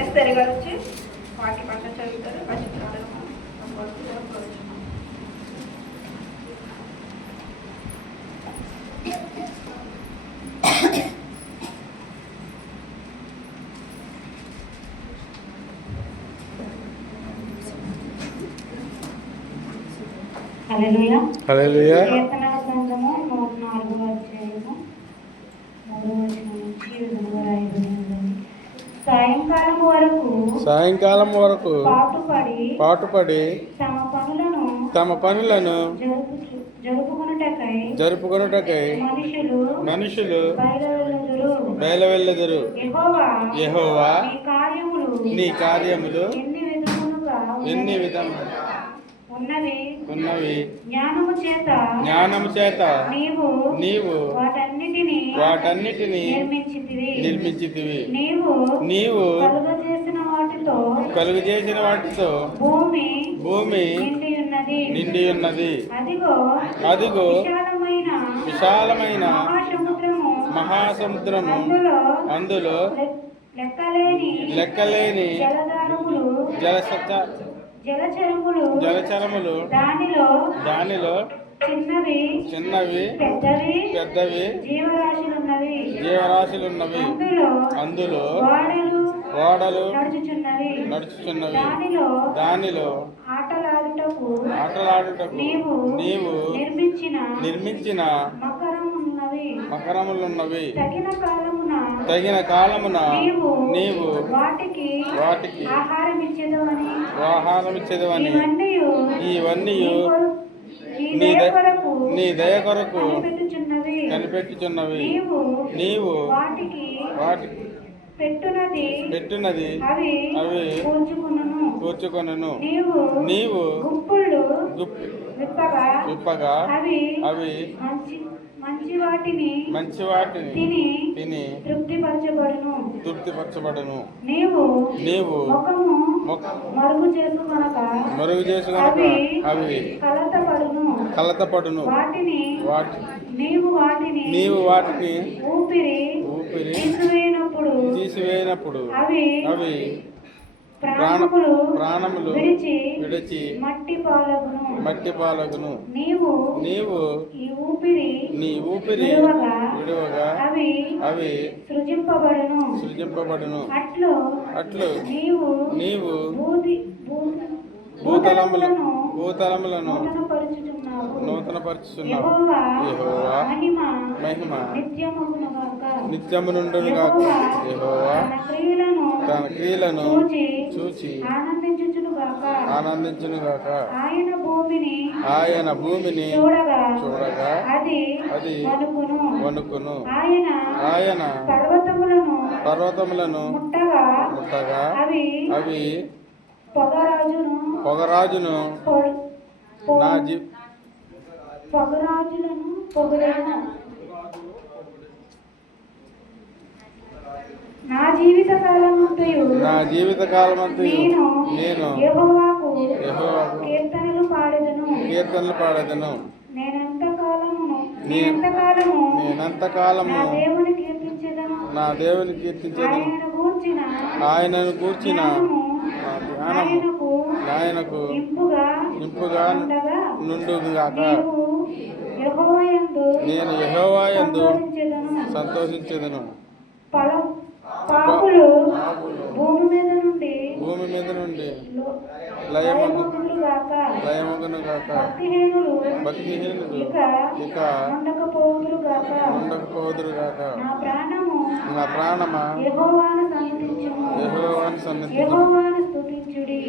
ఎస్తరి గారు వచ్చి వాటి పంట చదువుతారు హల్లెలూయా హల్లెలూయా. కీర్తనల గ్రంథము 104వ అధ్యాయము 3వ వచనం నుంచి 2వ రాయబడినది. సాయంకాలం వరకు పాటుపడి తమ పనులను జరుపుకొనుటకై మనుషులు బయలువెళ్ళుదురు. యెహోవా నీ కార్యములు ఎన్ని విధములుగా ఉన్నవి. జ్ఞానము చేత నీవు వాటన్నిటిని నిర్మించితివి. నీవు కలుగజేసిన వాటితో భూమి నిండి ఉన్నది. అదిగో విశాలమైన మహాసముద్రము, అందులో లెక్కలేని జలచరములు దానిలో చిన్నవి పెద్దవి జీవరాశులున్నవి. అందులో ఓడలు నడుచుచున్నవి. దానిలో ఆటలాడుటకు నీవు నిర్మించిన మకరములున్నవి. తగిన కాలమున నీవు వాటికి ఆహారమిచ్చేదవని ఇవన్నీ నీ దయ కొరకు కనిపెట్టుచున్నవి. నీవు వాటికి పెట్టునది అవి కూర్చుకొనును. నీవు విప్పగా అవి మంచి వాటిని తిని తృప్తిపరచబడును. నీవు మరుగు చేసుకొనక అవి కలతపడును. నీవు వాటిని ఊపిరి తీసివేయనప్పుడు అవి ప్రాణములు విడిచి మట్టి పాలగును. నీవు నీ ఊపిరి విడువగా అవి సృజింపబడును. అట్లు నీవు భూతలములను నూతనపరుచుచున్నావు. యెహోవా మహిమ నిత్యమునుండును గాక. యెహోవా తన క్రియలను చూచి ఆనందించును గాక. ఆయన భూమిని చూడగా అది వణుకును. ఆయన పర్వతములను ముట్టగా అవి పొగరాజును నా జీవిత కాలమంతయు నేను యెహోవాకు కీర్తనలు పాడెదను. నేనెంతకాలము నా దేవుని కీర్తించెదను. ఆయనను గూర్చిన ఆయనకు ఇంపుగా నుండుగాక. నేను యెహోవాయందు సంతోషించెదను. పాపులు భూమి మీద నుండి లయమగును గాక. భక్తిహీనులు ఇక ఉండకపోదురు గాక. నా ప్రాణమా యెహోవాను స్తుతించుడి.